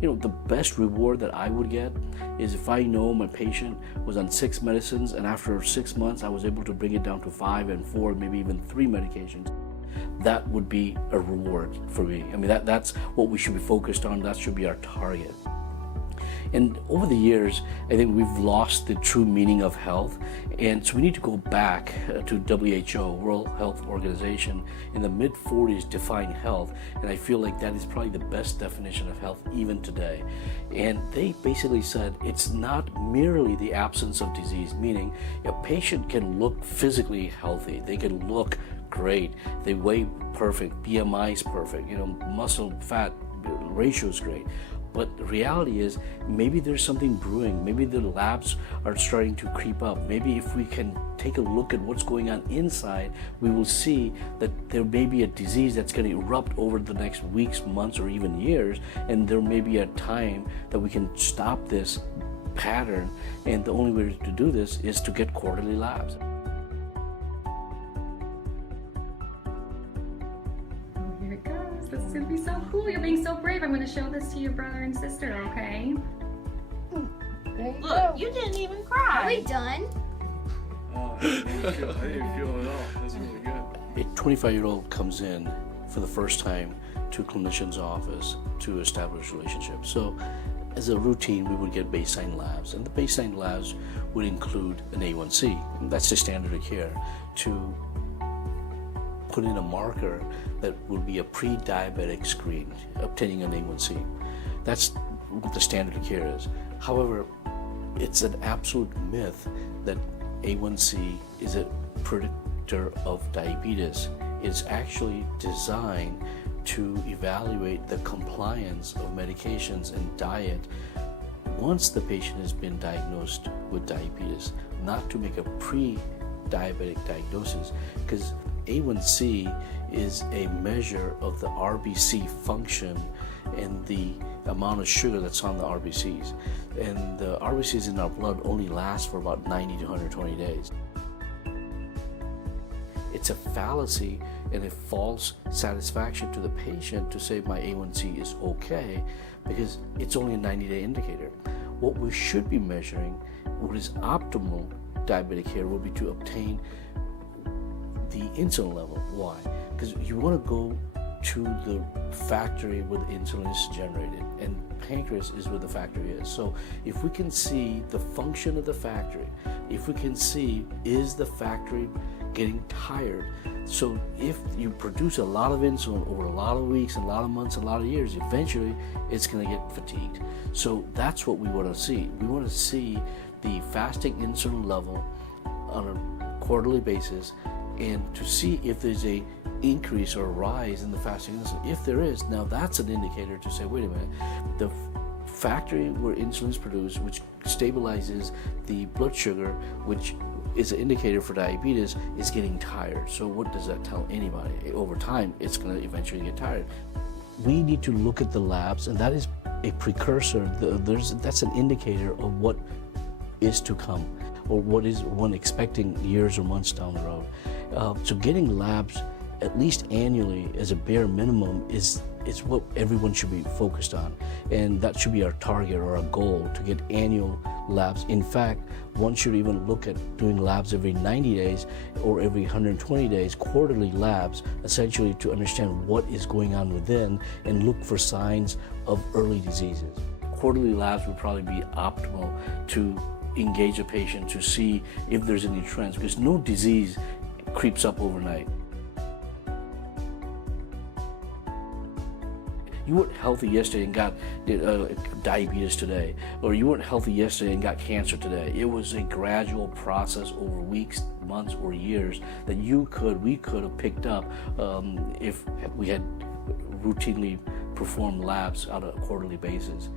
the best reward that I would get is if I know my patient was on 6 medicines and after 6 months I was able to bring it down to 5 and 4, maybe even 3 medications. That would be a reward for me. I mean, that's what we should be focused on. That should be our target. And over the years, I think we've lost the true meaning of health. And so we need to go back to WHO, World Health Organization, in the mid-40s define health. And I feel like that is probably the best definition of health even today. And they basically said it's not merely the absence of disease, meaning a patient can look physically healthy. They can look great. They weigh perfect. BMI is perfect. Muscle fat ratio is great. But the reality is, maybe there's something brewing. Maybe the labs are starting to creep up. Maybe if we can take a look at what's going on inside, we will see that there may be a disease that's going to erupt over the next weeks, months, or even years. And there may be a time that we can stop this pattern. And the only way to do this is to get quarterly labs. This is going to be so cool. You're being so brave. I'm going to show this to your brother and sister, okay? Look, you didn't even cry. Are we done? I didn't feel it all. That's really good. A 25-year-old comes in for the first time to a clinician's office to establish a relationship. So as a routine, we would get baseline labs, and the baseline labs would include an A1C. And that's the standard of care to put in a marker that will be a pre-diabetic screen, obtaining an A1C. That's what the standard of care is. However, it's an absolute myth that A1C is a predictor of diabetes. It's actually designed to evaluate the compliance of medications and diet once the patient has been diagnosed with diabetes, not to make a pre-diabetic diagnosis, because A1C is a measure of the RBC function and the amount of sugar that's on the RBCs. And the RBCs in our blood only last for about 90 to 120 days. It's a fallacy and a false satisfaction to the patient to say my A1C is okay because it's only a 90-day indicator. What we should be measuring, what is optimal diabetic care, will be to obtain the insulin level. Why? Because you want to go to the factory where the insulin is generated, and pancreas is where the factory is. So if we can see the function of the factory, if we can see is the factory getting tired, so if you produce a lot of insulin over a lot of weeks and a lot of months and a lot of years, eventually it's going to get fatigued. So that's what we want to see. We want to see the fasting insulin level on a quarterly basis, and to see if there's a increase or rise in the fasting insulin. If there is, now that's an indicator to say, wait a minute, the factory where insulin is produced, which stabilizes the blood sugar, which is an indicator for diabetes, is getting tired. So what does that tell anybody? Over time, it's going to eventually get tired. We need to look at the labs, and that is a precursor. That's an indicator of what is to come, or what is one expecting years or months down the road. So getting labs at least annually as a bare minimum is what everyone should be focused on, and that should be our target or our goal, to get annual labs. In fact, one should even look at doing labs every 90 days or every 120 days, quarterly labs, essentially to understand what is going on within and look for signs of early diseases. Quarterly labs would probably be optimal to engage a patient to see if there's any trends, because no disease creeps up overnight. You weren't healthy yesterday and got diabetes today, or you weren't healthy yesterday and got cancer today. It was a gradual process over weeks, months, or years that we could have picked up if we had routinely performed labs on a quarterly basis.